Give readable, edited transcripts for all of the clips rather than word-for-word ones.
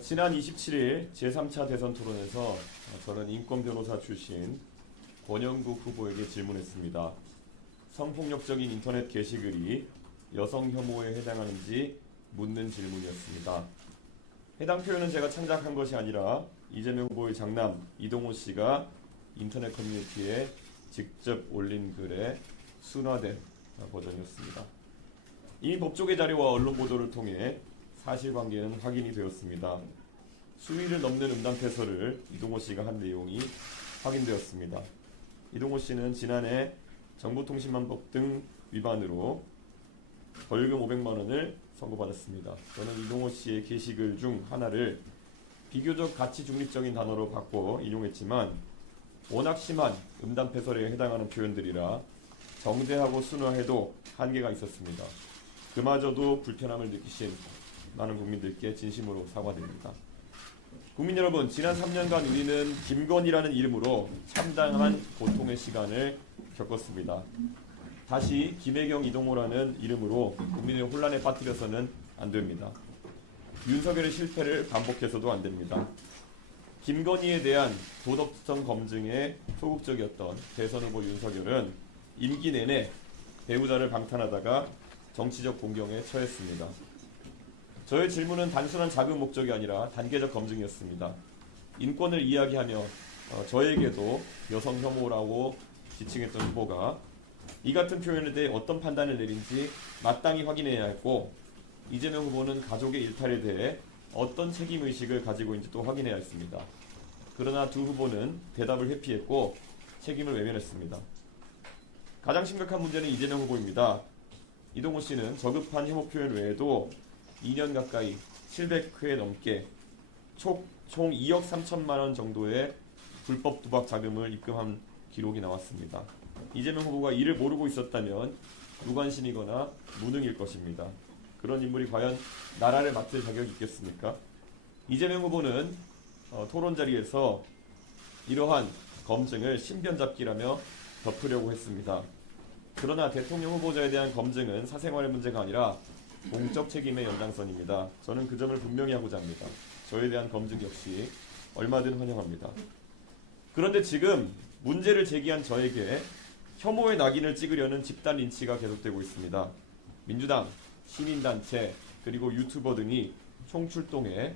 지난 27일 제3차 대선 토론에서 저는 인권변호사 출신 권영국 후보에게 질문했습니다. 성폭력적인 인터넷 게시글이 여성 혐오에 해당하는지 묻는 질문이었습니다. 해당 표현은 제가 창작한 것이 아니라 이재명 후보의 장남 이동호 씨가 인터넷 커뮤니티에 직접 올린 글의 순화된 버전이었습니다. 이미 법조계 자료와 언론 보도를 통해 사실관계는 확인이 되었습니다. 수위를 넘는 음담패설을 이동호 씨가 한 내용이 확인되었습니다. 이동호 씨는 지난해 정보통신망법 등 위반으로 벌금 500만 원을 선고받았습니다. 저는 이동호 씨의 게시글 중 하나를 비교적 가치 중립적인 단어로 바꿔 인용했지만 워낙 심한 음담패설에 해당하는 표현들이라 정제하고 순화해도 한계가 있었습니다. 그마저도 불편함을 느끼신 많은 국민들께 진심으로 사과드립니다. 국민 여러분, 지난 3년간 우리는 김건희라는 이름으로 참담한 고통의 시간을 겪었습니다. 다시 김혜경, 이동호라는 이름으로 국민을 혼란에 빠뜨려서는 안 됩니다. 윤석열의 실패를 반복해서도 안 됩니다. 김건희에 대한 도덕성 검증에 소극적이었던 대선 후보 윤석열은 임기 내내 배우자를 방탄하다가 정치적 공경에 처했습니다. 저의 질문은 단순한 자금 목적이 아니라 단계적 검증이었습니다. 인권을 이야기하며 저에게도 여성 혐오라고 지칭했던 후보가 이 같은 표현에 대해 어떤 판단을 내린지 마땅히 확인해야 했고, 이재명 후보는 가족의 일탈에 대해 어떤 책임의식을 가지고 있는지 또 확인해야 했습니다. 그러나 두 후보는 대답을 회피했고 책임을 외면했습니다. 가장 심각한 문제는 이재명 후보입니다. 이동호 씨는 저급한 혐오 표현 외에도 2년 가까이 700회 넘게 총 2억 3천만 원 정도의 불법 도박 자금을 입금한 기록이 나왔습니다. 이재명 후보가 이를 모르고 있었다면 무관심이거나 무능일 것입니다. 그런 인물이 과연 나라를 맡을 자격이 있겠습니까? 이재명 후보는 토론 자리에서 이러한 검증을 신변잡기라며 덮으려고 했습니다. 그러나 대통령 후보자에 대한 검증은 사생활의 문제가 아니라 공적 책임의 연장선입니다. 저는 그 점을 분명히 하고자 합니다. 저에 대한 검증 역시 얼마든 환영합니다. 그런데 지금 문제를 제기한 저에게 혐오의 낙인을 찍으려는 집단 린치가 계속되고 있습니다. 민주당, 시민단체, 그리고 유튜버 등이 총출동해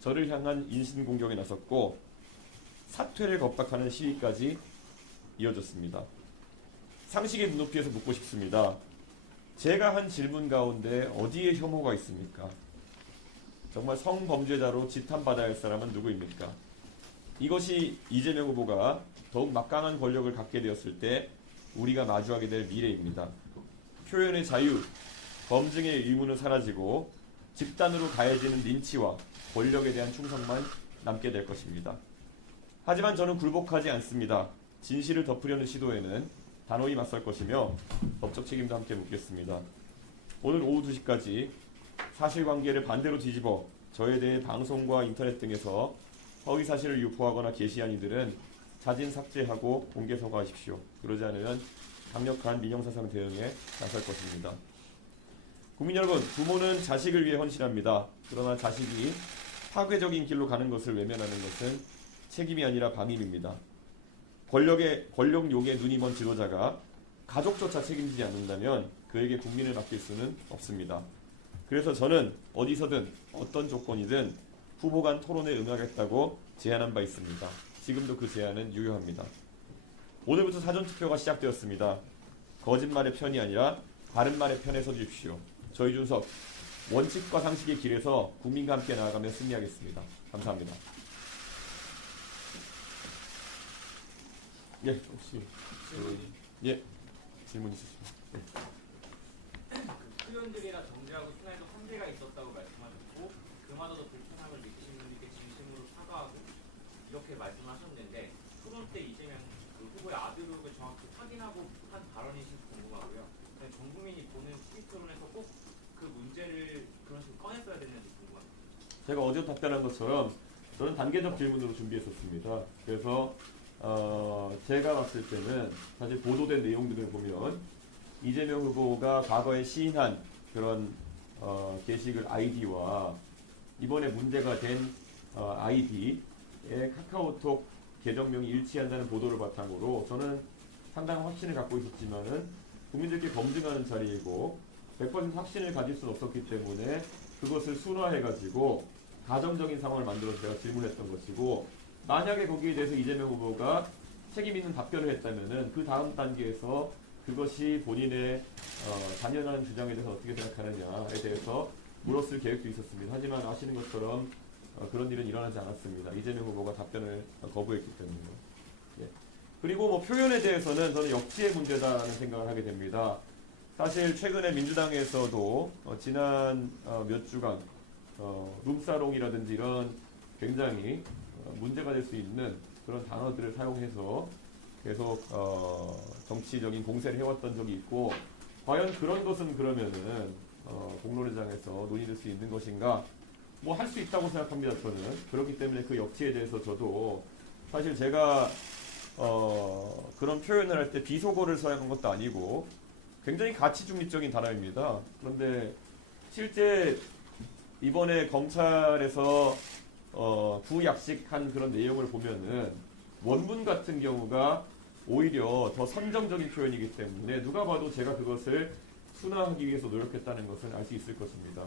저를 향한 인신공격에 나섰고 사퇴를 겁박하는 시위까지 이어졌습니다. 상식의 눈높이에서 묻고 싶습니다. 제가 한 질문 가운데 어디에 혐오가 있습니까? 정말 성범죄자로 지탄받아야 할 사람은 누구입니까? 이것이 이재명 후보가 더욱 막강한 권력을 갖게 되었을 때 우리가 마주하게 될 미래입니다. 표현의 자유, 검증의 의무는 사라지고 집단으로 가해지는 린치와 권력에 대한 충성만 남게 될 것입니다. 하지만 저는 굴복하지 않습니다. 진실을 덮으려는 시도에는 단호히 맞설 것이며 법적 책임도 함께 묻겠습니다. 오늘 오후 2시까지 사실관계를 반대로 뒤집어 저에 대해 방송과 인터넷 등에서 허위사실을 유포하거나 게시한 이들은 자진 삭제하고 공개 사과하십시오. 그러지 않으면 강력한 민형사상 대응에 나설 것입니다. 국민 여러분, 부모는 자식을 위해 헌신합니다. 그러나 자식이 파괴적인 길로 가는 것을 외면하는 것은 책임이 아니라 방임입니다. 권력 욕에 눈이 먼 지도자가 가족조차 책임지지 않는다면 그에게 국민을 맡길 수는 없습니다. 그래서 저는 어디서든 어떤 조건이든 후보 간 토론에 응하겠다고 제안한 바 있습니다. 지금도 그 제안은 유효합니다. 오늘부터 사전투표가 시작되었습니다. 거짓말의 편이 아니라 바른말의 편에 서주십시오. 저희 준석 원칙과 상식의 길에서 국민과 함께 나아가며 승리하겠습니다. 감사합니다. 예, 혹시 예, 질문 있으시면. 표현들이나 정제하고 순화에도 한계가 있었다고 말씀하셨고 그마저도 불편함을 느끼신 분들께 진심으로 사과하고 이렇게 말씀하셨는데 토론 때 이재명 후보의 아드록을 정확히 확인하고 한 발언이신지 궁금하고요. 전 국민이 보는 TV 토론에서 꼭 그 문제를 그런 식으로 꺼냈어야 됐는지 궁금합니다. 제가 어제 답변한 것처럼 저는 단계적 질문으로 준비했었습니다. 그래서 제가 봤을 때는 사실 보도된 내용들을 보면 이재명 후보가 과거에 시인한 그런 게시글 아이디와 이번에 문제가 된 아이디의 카카오톡 계정명이 일치한다는 보도를 바탕으로 저는 상당한 확신을 갖고 있었지만은 국민들께 검증하는 자리이고 100% 확신을 가질 수는 없었기 때문에 그것을 순화해가지고 가정적인 상황을 만들어서 제가 질문했던 것이고, 만약에 거기에 대해서 이재명 후보가 책임 있는 답변을 했다면은 그 다음 단계에서 그것이 본인의 단연한 주장에 대해서 어떻게 생각하느냐에 대해서 물었을 계획도 있었습니다. 하지만 아시는 것처럼 그런 일은 일어나지 않았습니다. 이재명 후보가 답변을 거부했기 때문에요. 예. 그리고 뭐 표현에 대해서는 저는 역지의 문제다라는 생각을 하게 됩니다. 사실 최근에 민주당에서도 지난 몇 주간 룸사롱이라든지 이런 굉장히 문제가 될 수 있는 그런 단어들을 사용해서 계속 정치적인 공세를 해왔던 적이 있고, 과연 그런 것은 그러면은 공론회장에서 논의될 수 있는 것인가? 뭐 할 수 있다고 생각합니다. 저는 그렇기 때문에 그 역치에 대해서 저도 사실 제가 그런 표현을 할 때 비속어를 사용한 것도 아니고 굉장히 가치 중립적인 단어입니다. 그런데 실제 이번에 검찰에서 구약식한 그런 내용을 보면은 원문 같은 경우가 오히려 더 선정적인 표현이기 때문에 누가 봐도 제가 그것을 순화하기 위해서 노력했다는 것을 알 수 있을 것입니다.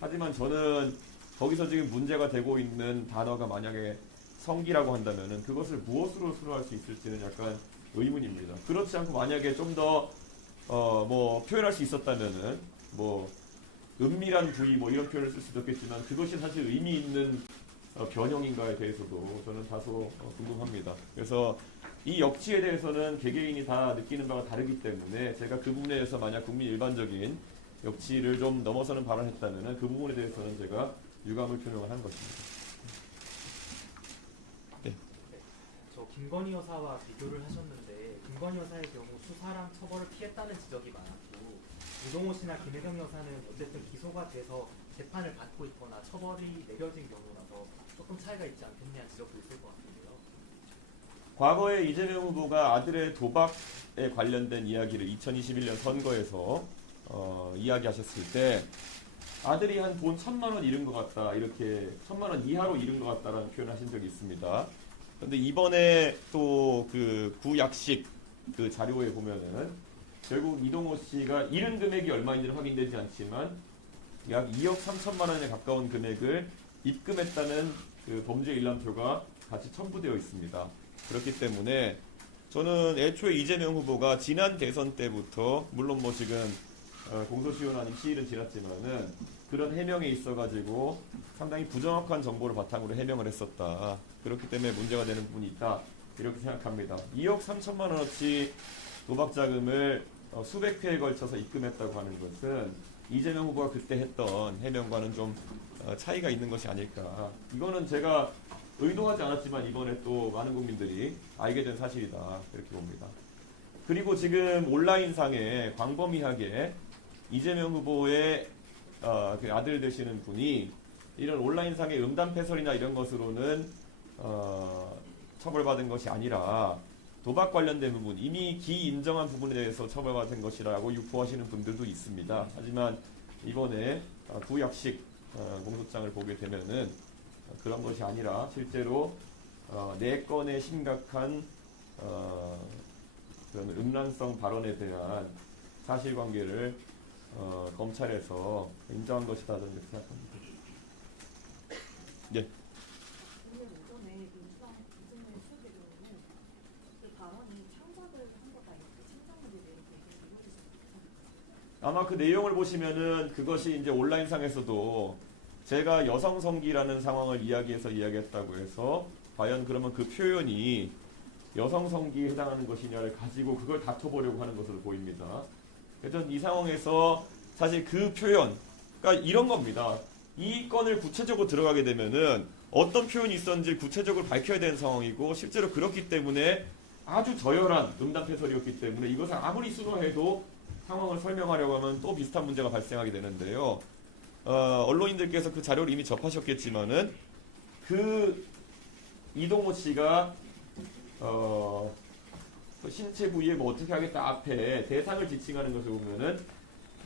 하지만 저는 거기서 지금 문제가 되고 있는 단어가 만약에 성기라고 한다면은 그것을 무엇으로 순화할 수 있을지는 약간 의문입니다. 그렇지 않고 만약에 좀 더 뭐 표현할 수 있었다면은 뭐 은밀한 부위 뭐 이런 표현을 쓸 수도 있겠지만 그것이 사실 의미 있는 변형인가에 대해서도 저는 다소 궁금합니다. 그래서 이 역치에 대해서는 개개인이 다 느끼는 바가 다르기 때문에 제가 그 부분에 대해서 만약 국민 일반적인 역치를 좀 넘어서는 발언을 했다면 그 부분에 대해서는 제가 유감을 표명을 한 것입니다. 네. 저 김건희 여사와 비교를 하셨는데 김건희 여사의 경우 수사랑 처벌을 피했다는 지적이 많았고 우동호 씨나 김혜경 여사는 어쨌든 기소가 돼서 재판을 받고 있거나 처벌이 내려진 경우라서 조금 차이가 있지 않겠냐는 지적도 있을 것 같은데요. 과거에 이재명 후보가 아들의 도박에 관련된 이야기를 2021년 선거에서 이야기하셨을 때 아들이 한 돈 1,000만 원 잃은 것 같다, 이렇게 1,000만 원 이하로 잃은 것 같다라는 표현을 하신 적이 있습니다. 그런데 이번에 또 그 구약식 그 자료에 보면은 결국 이동호 씨가 잃은 금액이 얼마인지는 확인되지 않지만 약 2억 3천만 원에 가까운 금액을 입금했다는 그 범죄 일람표가 같이 첨부되어 있습니다. 그렇기 때문에 저는 애초에 이재명 후보가 지난 대선 때부터 물론 뭐 지금 공소시효는 아닌 시일은 지났지만은 그런 해명에 있어가지고 상당히 부정확한 정보를 바탕으로 해명을 했었다. 그렇기 때문에 문제가 되는 부분이 있다. 이렇게 생각합니다. 2억 3천만 원어치 도박 자금을 수백 회에 걸쳐서 입금했다고 하는 것은 이재명 후보가 그때 했던 해명과는 좀 차이가 있는 것이 아닐까. 이거는 제가 의도하지 않았지만 이번에 또 많은 국민들이 알게 된 사실이다. 이렇게 봅니다. 그리고 지금 온라인상에 광범위하게 이재명 후보의 그 아들 되시는 분이 이런 온라인상의 음담패설이나 이런 것으로는 처벌받은 것이 아니라 도박 관련된 부분, 이미 기인정한 부분에 대해서 처벌받은 것이라고 유포하시는 분들도 있습니다. 하지만 이번에 구약식 공소장을 보게 되면은 그런 것이 아니라 실제로 4건의 심각한 그런 음란성 발언에 대한 사실관계를 검찰에서 인정한 것이다 저는 이렇게 생각합니다. 네. 오늘 오전에 민주당 이재명 수석께서는 그 발언이 창작을 한 거다 이렇게 창작물에 대해서 얘기를 해주셨습니다. 아마 그 내용을 보시면은 그것이 이제 온라인상에서도 제가 여성 성기라는 상황을 이야기해서 이야기했다고 해서 과연 그러면 그 표현이 여성 성기에 해당하는 것이냐를 가지고 그걸 다퉈보려고 하는 것으로 보입니다. 그래서 이 상황에서 사실 그 표현, 그러니까 이런 겁니다. 이 건을 구체적으로 들어가게 되면은 어떤 표현이 있었는지 구체적으로 밝혀야 되는 상황이고 실제로 그렇기 때문에 아주 저열한 음담패설이었기 때문에 이것을 아무리 순화해도 상황을 설명하려고 하면 또 비슷한 문제가 발생하게 되는데요. 언론인들께서 그 자료를 이미 접하셨겠지만은 그 이동호 씨가 그 신체 부위에 뭐 어떻게 하겠다 앞에 대상을 지칭하는 것을 보면은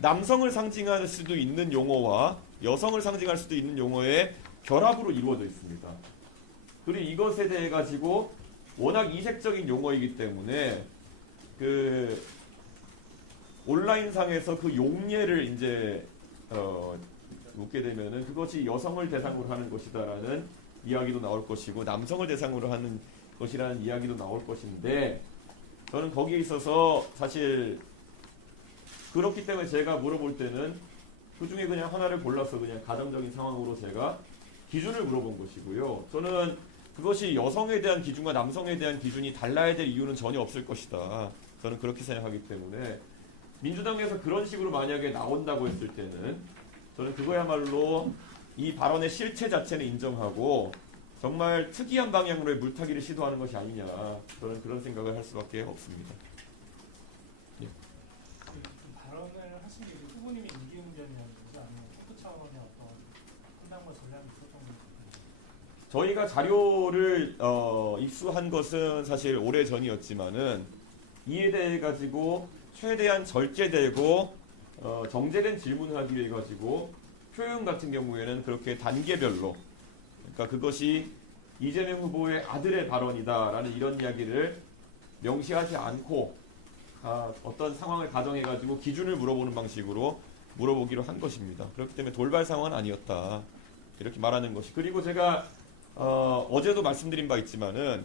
남성을 상징할 수도 있는 용어와 여성을 상징할 수도 있는 용어의 결합으로 이루어져 있습니다. 그리고 이것에 대해 가지고 워낙 이색적인 용어이기 때문에 그 온라인상에서 그 용례를 이제 묻게 되면은 그것이 여성을 대상으로 하는 것이다라는 이야기도 나올 것이고 남성을 대상으로 하는 것이라는 이야기도 나올 것인데 저는 거기에 있어서 사실 그렇기 때문에 제가 물어볼 때는 그 중에 그냥 하나를 골라서 그냥 가정적인 상황으로 제가 기준을 물어본 것이고요. 저는 그것이 여성에 대한 기준과 남성에 대한 기준이 달라야 될 이유는 전혀 없을 것이다. 저는 그렇게 생각하기 때문에 민주당에서 그런 식으로 만약에 나온다고 했을 때는 저는 그거야말로 이 발언의 실체 자체는 인정하고 정말 특이한 방향으로의 물타기를 시도하는 것이 아니냐. 저는 그런 생각을 할 수밖에 없습니다. 발언을 하신 게 후보님의 임기 문제였냐는 거죠? 아니면 후보 차원의 어떤 판단과 전략이 있었던 건지? 저희가 자료를 입수한 것은 사실 오래 전이었지만은 이에 대해 가지고 최대한 절제되고 정제된 질문을 하기 위해 가지고 표현 같은 경우에는 그렇게 단계별로 그러니까 그것이 이재명 후보의 아들의 발언이다라는 이런 이야기를 명시하지 않고 어떤 상황을 가정해 가지고 기준을 물어보는 방식으로 물어보기로 한 것입니다. 그렇기 때문에 돌발 상황은 아니었다 이렇게 말하는 것이. 그리고 제가 어제도 말씀드린 바 있지만은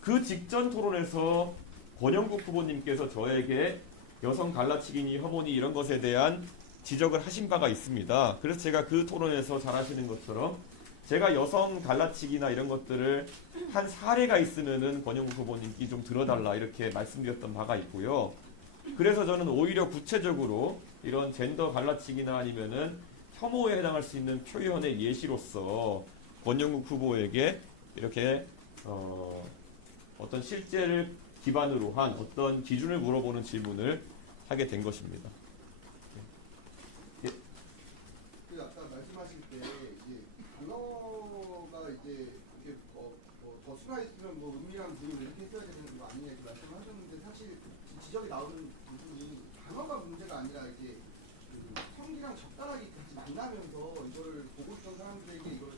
그 직전 토론에서 권영국 후보님께서 저에게 여성 갈라치기니 혐오니 이런 것에 대한 지적을 하신 바가 있습니다. 그래서 제가 그 토론에서 잘 아시는 것처럼 제가 여성 갈라치기나 이런 것들을 한 사례가 있으면은 권영국 후보님께 좀 들어달라 이렇게 말씀드렸던 바가 있고요. 그래서 저는 오히려 구체적으로 이런 젠더 갈라치기나 아니면은 혐오에 해당할 수 있는 표현의 예시로서 권영국 후보에게 이렇게 어떤 실제를 기반으로 한 어떤 기준을 물어보는 질문을 하게 된 것입니다. 그 아까 말씀하실 때 이제 단어가 이제 이게 더 순화했으면 뭐 의미랑 부를 이렇게 했어야 되는 거 아니냐 이렇게 말씀하셨는데 사실 지적이 나오는 부분이 단어가 문제가 아니라 이제 그 성기랑 적당하게 같이 만나면서 이거를 보고 있던 사람들에게 이걸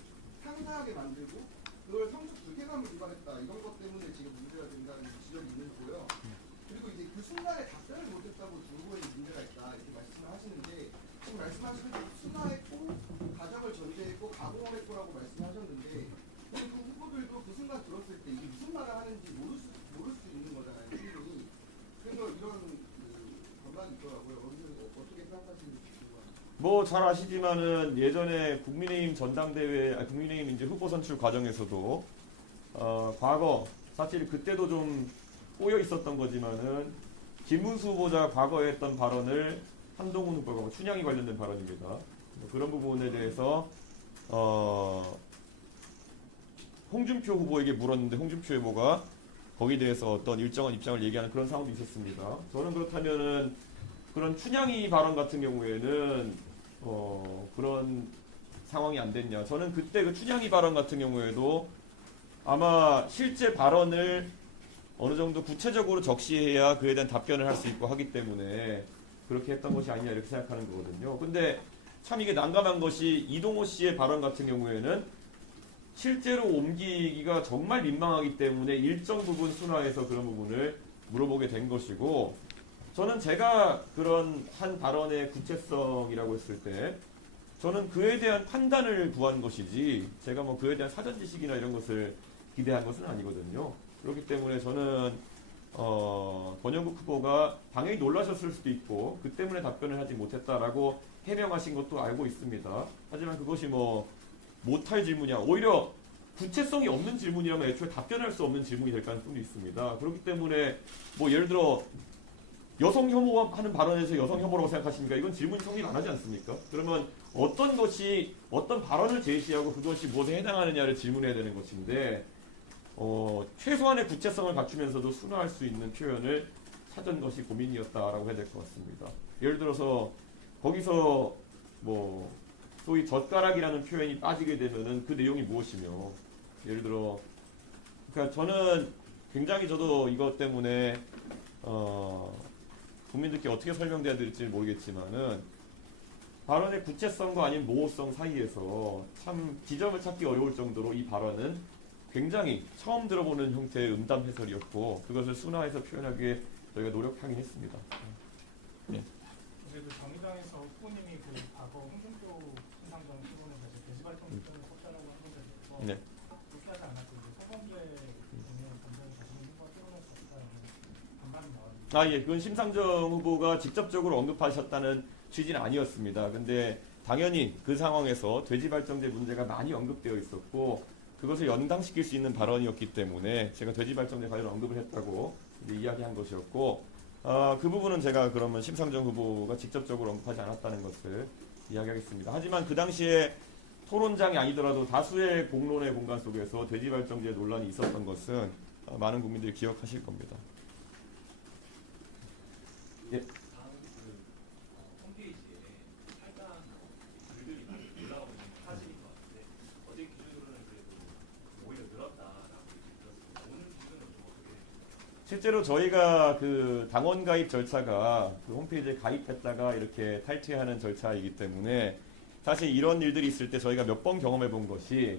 상상하게 만들고 그걸 성적 불쾌감을 유발했다 이런 것 때문에 지금 문제가 된다는 지적이 있는 거고요. 그리고 이제 그 순간에 답변을 못했다고 두 후보에 문제가 있다 이렇게 말씀을 하시는데 지금 말씀하시는 순화했고 가정을 전제했고 가공을 했고라고 말씀하셨는데 그 후보들도 그 순간 들었을 때 이게 무슨 말을 하는지 모를 수 있는 거잖아요. 충분히. 그래서 이런 반박이 있더라고요. 어떻게 생각하시는지 궁금합니다. 뭐 잘 아시지만은 예전에 국민의힘 전당대회, 국민의힘 이제 후보 선출 과정에서도 과거 사실 그때도 좀 꼬여 있었던 거지만은 김문수 후보자 과거에 했던 발언을 한동훈 후보가 춘향이 관련된 발언입니다. 그런 부분에 대해서 홍준표 후보에게 물었는데 홍준표 후보가 거기에 대해서 어떤 일정한 입장을 얘기하는 그런 상황도 있었습니다. 저는 그렇다면은 그런 춘향이 발언 같은 경우에는 그런 상황이 안 됐냐. 저는 그때 그 춘향이 발언 같은 경우에도 아마 실제 발언을 어느 정도 구체적으로 적시해야 그에 대한 답변을 할 수 있고 하기 때문에 그렇게 했던 것이 아니냐 이렇게 생각하는 거거든요. 근데 참 이게 난감한 것이 이동호 씨의 발언 같은 경우에는 실제로 옮기기가 정말 민망하기 때문에 일정 부분 순화해서 그런 부분을 물어보게 된 것이고 저는 제가 그런 한 발언의 구체성이라고 했을 때 저는 그에 대한 판단을 구한 것이지 제가 뭐 그에 대한 사전 지식이나 이런 것을 기대한 것은 아니거든요. 그렇기 때문에 저는 권영국 후보가 당연히 놀라셨을 수도 있고 그 때문에 답변을 하지 못했다라고 해명하신 것도 알고 있습니다. 하지만 그것이 뭐 못할 질문이야. 오히려 구체성이 없는 질문이라면 애초에 답변할 수 없는 질문이 될 가능성도 있습니다. 그렇기 때문에 뭐 예를 들어 여성 혐오하는 발언에서 여성 혐오라고 생각하십니까? 이건 질문이 성립 안 하지 않습니까? 그러면 어떤 것이 어떤 발언을 제시하고 그것이 무엇에 해당하느냐를 질문해야 되는 것인데 최소한의 구체성을 갖추면서도 순화할 수 있는 표현을 찾은 것이 고민이었다라고 해야 될 것 같습니다. 예를 들어서 거기서 뭐 소위 젓가락이라는 표현이 빠지게 되면은 그 내용이 무엇이며 예를 들어 그러니까 저는 굉장히 저도 이것 때문에 국민들께 어떻게 설명돼야 될지 모르겠지만은 발언의 구체성과 아닌 모호성 사이에서 참 지점을 찾기 어려울 정도로 이 발언은 굉장히 처음 들어보는 형태의 음담 해설이었고 그것을 순화해서 표현하기에 저희가 노력하긴 했습니다. 그래도 정의당에서 후보님이 그 과거 홍준표 신상정 후보는 사실 돼지발톱 표현을 썼다라고 한 것에 대해서 네. 그렇게 하지 않았고 이제 서범죄 때문에 단장이 자신의 후보가 뛰어날 수 없다는 반박이 나왔는데 아, 예. 그건 심상정 후보가 직접적으로 언급하셨다는 취지는 아니었습니다. 근데 당연히 그 상황에서 돼지발정제 문제가 많이 언급되어 있었고 그것을 연당시킬 수 있는 발언이었기 때문에 제가 돼지발정제 관련 언급을 했다고 이제 이야기한 것이었고 그 부분은 제가 그러면 심상정 후보가 직접적으로 언급하지 않았다는 것을 이야기하겠습니다. 하지만 그 당시에 토론장이 아니더라도 다수의 공론의 공간 속에서 돼지발정제 논란이 있었던 것은 많은 국민들이 기억하실 겁니다. 예. 다음 홈페이지에 탈당 글들이 많이 올라오고 있는 사실인 것 같은데 어제 기준으로는 그래도 오히려 늘었다라고 들었습니다. 오늘 기준은 좀 어떻게 됩니까? 실제로 저희가 그 당원 가입 절차가 그 홈페이지에 가입했다가 이렇게 탈퇴하는 절차이기 때문에 사실 이런 일들이 있을 때 저희가 몇 번 경험해 본 것이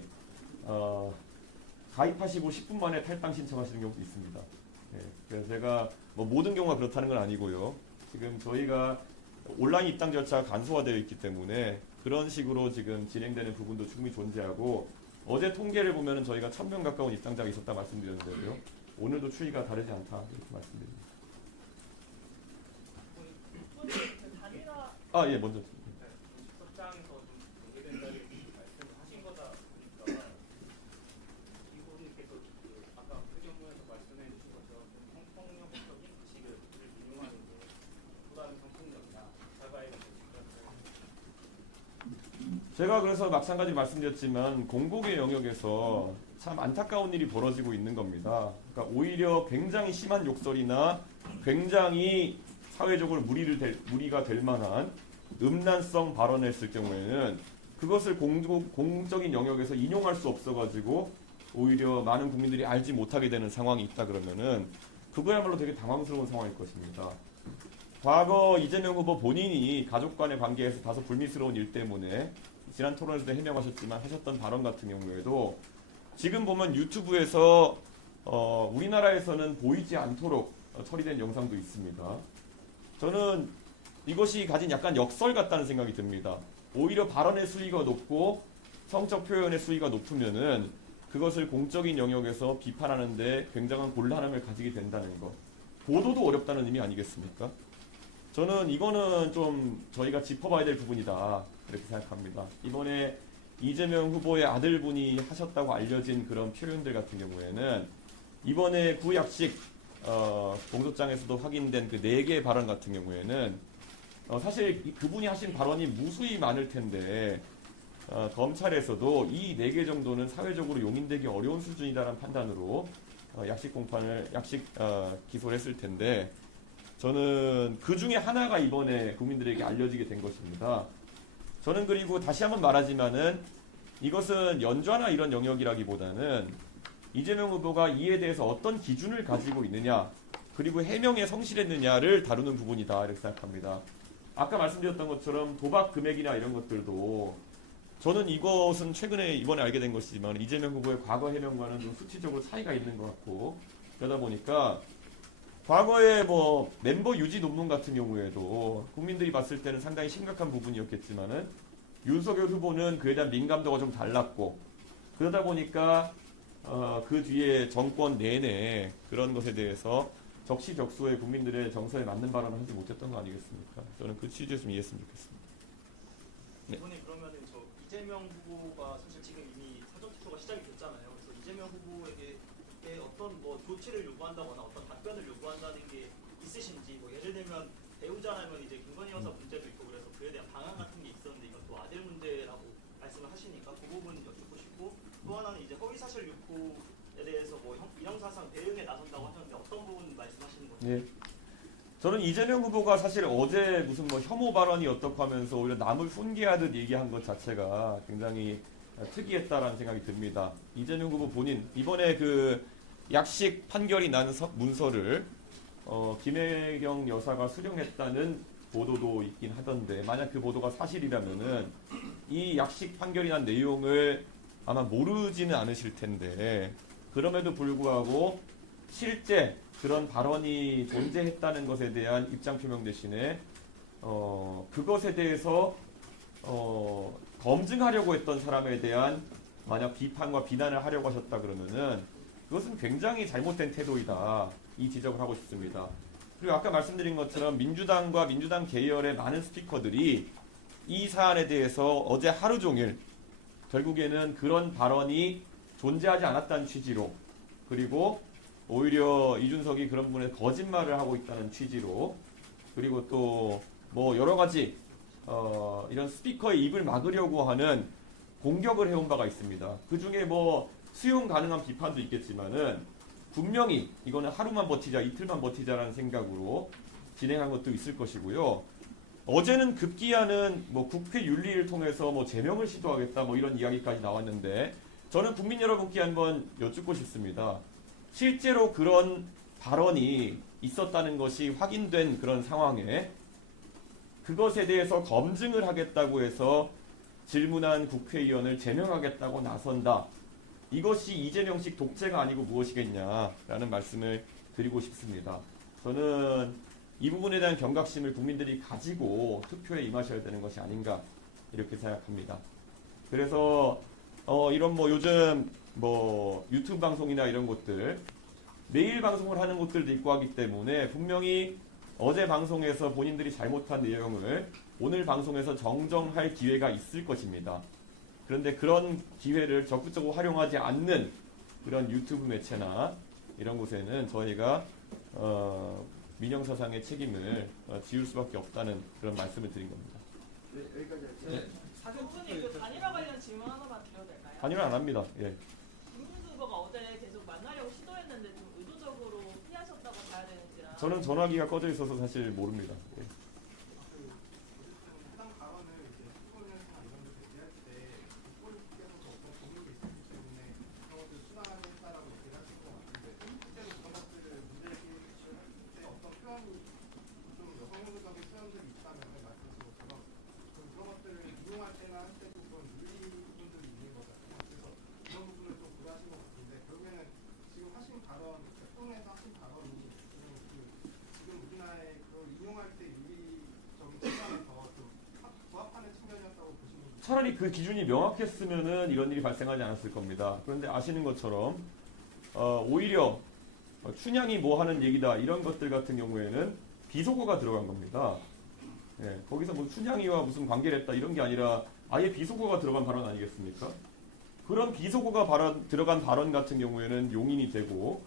가입하시고 10분 만에 탈당 신청하시는 경우도 있습니다. 예, 그래서 제가 뭐 모든 경우가 그렇다는 건 아니고요. 지금 저희가 온라인 입당 절차가 간소화되어 있기 때문에 그런 식으로 지금 진행되는 부분도 충분히 존재하고 어제 통계를 보면은 저희가 1000명 가까운 입당자가 있었다 말씀드렸는데요. 오늘도 추이가 다르지 않다 이렇게 말씀드립니다. 그 단일화 아, 예, 먼저. 식사장에서 좀 공개된다는 말씀을 하신 거다 보니까 이 후보님께서 그 아까 회견문에서 말씀해 주신 것처럼 성폭력적인 지식을 인용하는 게 또 다른 성폭력이나 사과에 대해서 제가 그래서 마찬가지 말씀드렸지만 공공의 영역에서 참 안타까운 일이 벌어지고 있는 겁니다. 그러니까 오히려 굉장히 심한 욕설이나 굉장히 사회적으로 무리가 될 만한 음란성 발언을 했을 경우에는 그것을 공적인 영역에서 인용할 수 없어가지고 오히려 많은 국민들이 알지 못하게 되는 상황이 있다 그러면은 그거야말로 되게 당황스러운 상황일 것입니다. 과거 이재명 후보 본인이 가족 간의 관계에서 다소 불미스러운 일 때문에 지난 토론에서도 해명하셨지만 하셨던 발언 같은 경우에도 지금 보면 유튜브에서 우리나라에서는 보이지 않도록 처리된 영상도 있습니다. 저는 이것이 가진 약간 역설 같다는 생각이 듭니다. 오히려 발언의 수위가 높고 성적 표현의 수위가 높으면은 그것을 공적인 영역에서 비판하는데 굉장한 곤란함을 가지게 된다는 것. 보도도 어렵다는 의미 아니겠습니까? 저는 이거는 좀 저희가 짚어봐야 될 부분이다 이렇게 생각합니다. 이번에 이재명 후보의 아들분이 하셨다고 알려진 그런 표현들 같은 경우에는 이번에 구약식 공소장에서도 확인된 그 4개의 발언 같은 경우에는 사실 그분이 하신 발언이 무수히 많을 텐데 검찰에서도 이 4개 정도는 사회적으로 용인되기 어려운 수준이다라는 판단으로 약식 기소를 했을 텐데 저는 그 중에 하나가 이번에 국민들에게 알려지게 된 것입니다. 저는 그리고 다시 한번 말하지만은 이것은 연좌나 이런 영역이라기보다는 이재명 후보가 이에 대해서 어떤 기준을 가지고 있느냐 그리고 해명에 성실했느냐를 다루는 부분이다 이렇게 생각합니다. 아까 말씀드렸던 것처럼 도박 금액이나 이런 것들도 저는 이것은 최근에 이번에 알게 된 것이지만 이재명 후보의 과거 해명과는 좀 수치적으로 차이가 있는 것 같고 그러다 보니까 과거에 뭐 멤버 유지 논문 같은 경우에도 국민들이 봤을 때는 상당히 심각한 부분이었겠지만은 윤석열 후보는 그에 대한 민감도가 좀 달랐고 그러다 보니까 그 뒤에 정권 내내 그런 것에 대해서 적시적소의 국민들의 정서에 맞는 발언을 하지 못했던 거 아니겠습니까? 저는 그 취지에서 좀 이해했으면 좋겠습니다. 네. 이번에 그러면은 저 이재명 후보가 사실 지금 이미 사전 투표가 시작이 됐잖아요. 그래서 이재명 후보에게 어떤 뭐 조치를 요구한다거나 어떤 답변을 요구한다는 게 있으신지 뭐 예를 들면 배우자라면 이제 김건희 여사 문제도 있고 그래서 그에 대한 방안 같은 게 있었는데 이건 또 아들 문제라고 말씀을 하시니까 그 부분 여쭙고 싶고 또 하나는 이제 허위사실 유포에 대해서 뭐 인형사상 대응에 나선다고 하셨는데 어떤 부분 말씀하시는 거죠? 예. 저는 이재명 후보가 사실 어제 무슨 뭐 혐오 발언이 어떻고 하면서 오히려 남을 훈계하듯 얘기한 것 자체가 굉장히 특이했다라는 생각이 듭니다. 이재명 후보 본인 이번에 그 약식 판결이 난 문서를 김혜경 여사가 수령했다는 보도도 있긴 하던데 만약 그 보도가 사실이라면은 이 약식 판결이 난 내용을 아마 모르지는 않으실 텐데 그럼에도 불구하고 실제 그런 발언이 존재했다는 것에 대한 입장 표명 대신에 그것에 대해서 검증하려고 했던 사람에 대한 만약 비판과 비난을 하려고 하셨다 그러면은 그것은 굉장히 잘못된 태도이다. 이 지적을 하고 싶습니다. 그리고 아까 말씀드린 것처럼 민주당과 민주당 계열의 많은 스피커들이 이 사안에 대해서 어제 하루 종일 결국에는 그런 발언이 존재하지 않았다는 취지로 그리고 오히려 이준석이 그런 부분에 거짓말을 하고 있다는 취지로 그리고 또 뭐 여러 가지 이런 스피커의 입을 막으려고 하는 공격을 해온 바가 있습니다. 그 중에 뭐 수용 가능한 비판도 있겠지만은 분명히 이거는 하루만 버티자, 이틀만 버티자라는 생각으로 진행한 것도 있을 것이고요. 어제는 급기야는 뭐 국회 윤리를 통해서 뭐 제명을 시도하겠다 뭐 이런 이야기까지 나왔는데 저는 국민 여러분께 한번 여쭙고 싶습니다. 실제로 그런 발언이 있었다는 것이 확인된 그런 상황에 그것에 대해서 검증을 하겠다고 해서 질문한 국회의원을 제명하겠다고 나선다. 이것이 이재명식 독재가 아니고 무엇이겠냐라는 말씀을 드리고 싶습니다. 저는 이 부분에 대한 경각심을 국민들이 가지고 투표에 임하셔야 되는 것이 아닌가 이렇게 생각합니다. 그래서 이런 뭐 요즘 뭐 유튜브 방송이나 이런 곳들 매일 방송을 하는 곳들도 있고 하기 때문에 분명히 어제 방송에서 본인들이 잘못한 내용을 오늘 방송에서 정정할 기회가 있을 것입니다. 그런데 그런 기회를 적극적으로 활용하지 않는 그런 유튜브 매체나 이런 곳에는 저희가 민영사상의 책임을 지울 수밖에 없다는 그런 말씀을 드린 겁니다. 네, 여기까지 할게요. 부분이 그 단일화 관련 질문 하나만 드려도 될까요? 단일화 안 합니다. 예. 김문수 후보가 어제 계속 만나려고 시도했는데 좀 의도적으로 피하셨다고 봐야 되는지랑 저는 전화기가 꺼져 있어서 사실 모릅니다. 예. 해당 발언을 이제 수권에서나 이런 데 대비할 때 국회에서도 어떤 고민이 있었기 때문에 그런 것을 순화했다라고 얘기를 하신 것 같은데 실제로 그런 것들을 문제제기를 했을 때 어떤 표현이 좀 여성적인 표현들이 있다면 말씀하신 것처럼 그런 것들을 이용할 때나 할 때도 그런 윤리 부분들이 있는 거잖아요. 그래서 이런 부분을 좀 고려하신 것 같은데 결국에는 지금 하신 발언, 대통령에서 하신 발언이 지금 우리나라의 그걸 이용할 때 윤리적인 측면에 더좀 부합하는 측면이었다고 보시는 거죠? 차라리 그 기준이 명확했으면은 이런 일이 발생하지 않았을 겁니다. 그런데 아시는 것처럼 오히려 춘향이 뭐 하는 얘기다 이런 것들 같은 경우에는 비속어가 들어간 겁니다. 예, 거기서 뭐 춘향이와 무슨 관계를 했다 이런 게 아니라 아예 비속어가 들어간 발언 아니겠습니까? 그런 비속어가 들어간 발언 같은 경우에는 용인이 되고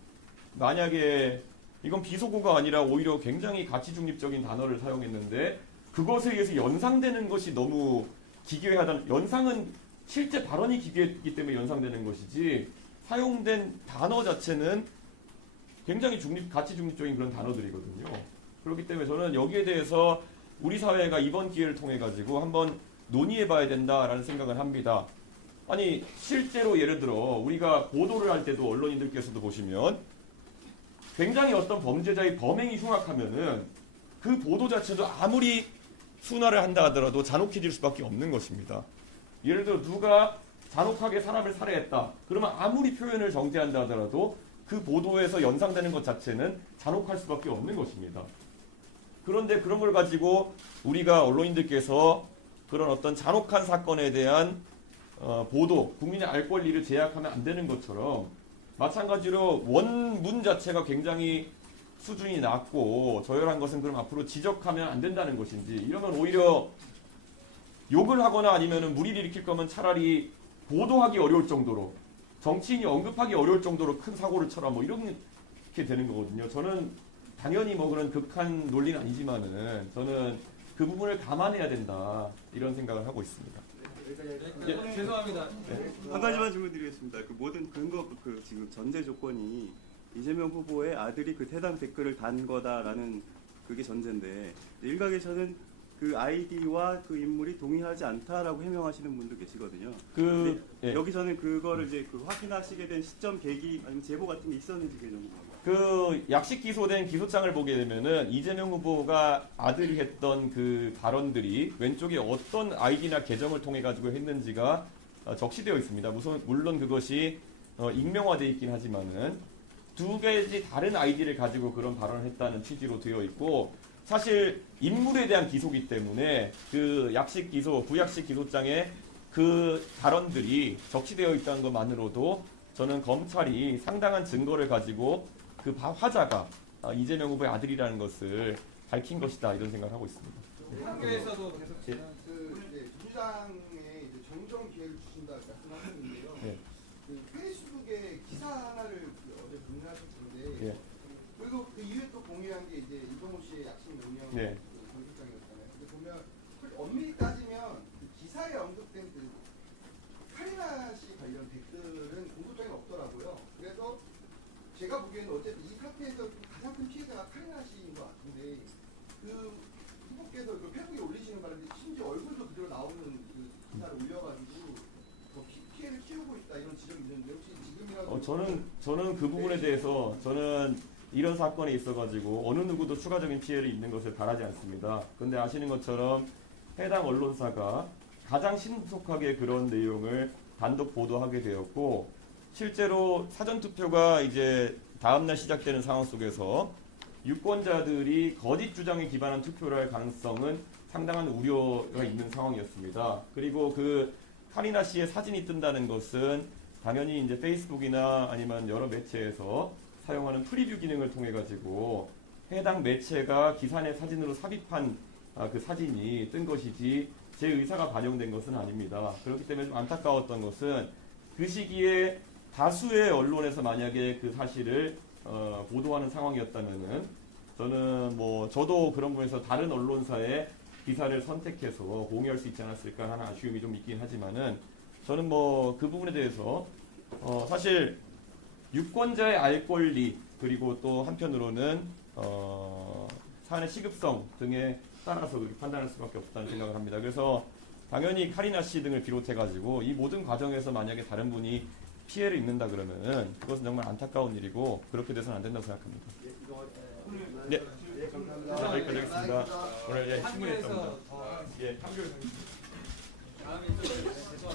만약에 이건 비속어가 아니라 오히려 굉장히 가치 중립적인 단어를 사용했는데 그것에 의해서 연상되는 것이 너무 기괴하다는 연상은 실제 발언이 기괴했기 때문에 연상되는 것이지 사용된 단어 자체는 굉장히 가치 중립적인 그런 단어들이거든요. 그렇기 때문에 저는 여기에 대해서 우리 사회가 이번 기회를 통해 가지고 한번 논의해 봐야 된다라는 생각을 합니다. 아니 실제로 예를 들어 우리가 보도를 할 때도 언론인들께서도 보시면 굉장히 어떤 범죄자의 범행이 흉악하면은 그 보도 자체도 아무리 순화를 한다 하더라도 잔혹해질 수밖에 없는 것입니다. 예를 들어 누가 잔혹하게 사람을 살해했다. 그러면 아무리 표현을 정제한다 하더라도 그 보도에서 연상되는 것 자체는 잔혹할 수밖에 없는 것입니다. 그런데 그런 걸 가지고 우리가 언론인들께서 그런 어떤 잔혹한 사건에 대한 보도, 국민의 알 권리를 제약하면 안 되는 것처럼 마찬가지로 원문 자체가 굉장히 수준이 낮고 저열한 것은 그럼 앞으로 지적하면 안 된다는 것인지 이러면 오히려 욕을 하거나 아니면 무리를 일으킬 거면 차라리 보도하기 어려울 정도로 정치인이 언급하기 어려울 정도로 큰 사고를 쳐라 뭐 이렇게 되는 거거든요. 저는 당연히 뭐 그런 극한 논리는 아니지만은 저는 그 부분을 감안해야 된다 이런 생각을 하고 있습니다. 죄송합니다. 한 가지만 질문드리겠습니다. 그 모든 근거 그 지금 전제 조건이 이재명 후보의 아들이 그 해당 댓글을 단 거다라는 그게 전제인데 일각에서는 그 아이디와 그 인물이 동의하지 않다라고 해명하시는 분도 계시거든요. 그 예. 여기서는 그거를 이제 그 확인하시게 된 시점, 계기 아니면 제보 같은 게 있었는지 그게 좀 궁금합니다. 그 약식 기소된 기소장을 보게 되면은 이재명 후보가 아들이 했던 그 발언들이 왼쪽에 어떤 아이디나 계정을 통해 가지고 했는지가 적시되어 있습니다. 물론 그것이 익명화되어 있긴 하지만은 두 가지 다른 아이디를 가지고 그런 발언을 했다는 취지로 되어 있고, 사실 인물에 대한 기소기 때문에 그 약식 기소, 부약식 기소장에 그 발언들이 적시되어 있다는 것만으로도 저는 검찰이 상당한 증거를 가지고 그 화자가 이재명 후보의 아들이라는 것을 밝힌 것이다, 이런 생각을 하고 있습니다. 학교에서도 계속 민주당에 이제 정정 기회를 주신다 말씀하셨는데요. 네. 그 페이스북에 기사 하나를 어제 공유하셨는데, 예. 그리고 그 이후에 또 공유한 게 이제 이동호 씨의 약식 명령 네. 정실장이었잖아요. 근데 보면 엄밀히 따지면 그 기사에 언급된 그 카리나 씨 관련 댓글은 공소장에 없더라고요. 그래서 제가 보기에는 어쨌든 이 사태에서 가장 큰 피해자가 카리나 씨인 것 같은데, 그 후보께서 그 페이스북에 올리시는 바람에 심지어 얼굴도 그대로 나오는 그 기사를 올려가지고 더 피해를 키우고 있다, 이런 지적이 있는데, 혹시 지금이라도 저는 그 부분에 대해서 저는 이런 사건이 있어가지고 어느 누구도 추가적인 피해를 입는 것을 바라지 않습니다. 그런데 아시는 것처럼 해당 언론사가 가장 신속하게 그런 내용을 단독 보도하게 되었고, 실제로 사전투표가 이제 다음날 시작되는 상황 속에서 유권자들이 거짓 주장에 기반한 투표를 할 가능성은 상당한 우려가 있는 상황이었습니다. 그리고 그 카리나 씨의 사진이 뜬다는 것은 당연히 이제 페이스북이나 아니면 여러 매체에서 사용하는 프리뷰 기능을 통해 가지고 해당 매체가 기사 내 사진으로 삽입한 그 사진이 뜬 것이지 제 의사가 반영된 것은 아닙니다. 그렇기 때문에 좀 안타까웠던 것은 그 시기에 다수의 언론에서 만약에 그 사실을 보도하는 상황이었다면은 저는 저도 그런 부분에서 다른 언론사의 기사를 선택해서 공유할 수 있지 않았을까 하는 아쉬움이 좀 있긴 하지만은, 저는 그 부분에 대해서 사실 유권자의 알 권리, 그리고 또 한편으로는 사안의 시급성 등에 따라서 그렇게 판단할 수밖에 없다는 생각을 합니다. 그래서 당연히 카리나 씨 등을 비롯해가지고 이 모든 과정에서 만약에 다른 분이 피해를 입는다 그러면은 그것은 정말 안타까운 일이고, 그렇게 돼서는 안 된다고 생각합니다. 네, 감사합니다. 여기까지 하겠습니다. 오늘 신문했습니다. 더 예, 판결 다음에 좀 죄송합니다.